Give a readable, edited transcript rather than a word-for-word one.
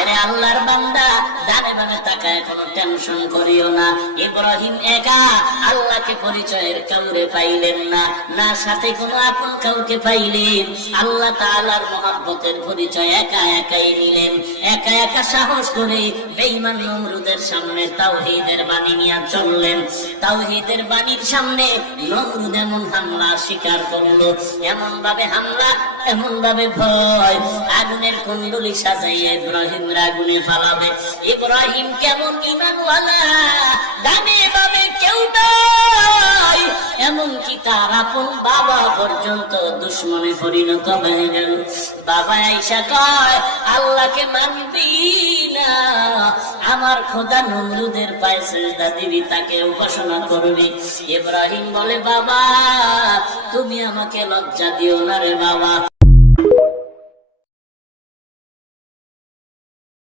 এরে আল্লাহর বান্দা, ডানে বামে তাকায় কোনো টেনশন করিও না। ইব্রাহিম একা আল্লাহকে পরিচয়ের কাউরে পাইলেন না, না সাথে কোনো আপন কাউকে পাইলেন। আল্লাহ তাআলার মহব্বতের পরিচয় একা একাই নিলেন। একা একা সাহস করে বেঈমান নমরুদের সামনে তাওহীদের বাণী নিয়ে চললেন। তাওহীদের বাণীর সামনে নমরুদ এমন হামলা স্বীকার করলো, এমন ভাবে হামলা, এমন ভাবে ভয়, আগুনের কুণ্ডলি সাজাইয়া ইব্রাহিম আগুনে ফালাবে। ইব্রাহিম কেমন ঈমানওয়ালা, ডানে বামে কেউ নাই, এমনকি তার আপন বাবা পর্যন্ত দুশমনে পরিণত হয়ে গেল। বাবা আয়েশা কয়, আল্লাহকে মানবি না, আমার খোদা নমরুদের পায়ে সিজদা দিবি, তাকে উপাসনা করবি। ইব্রাহিম বলে, বাবা তুমি আমাকে লজ্জা দিও না রে বাবা।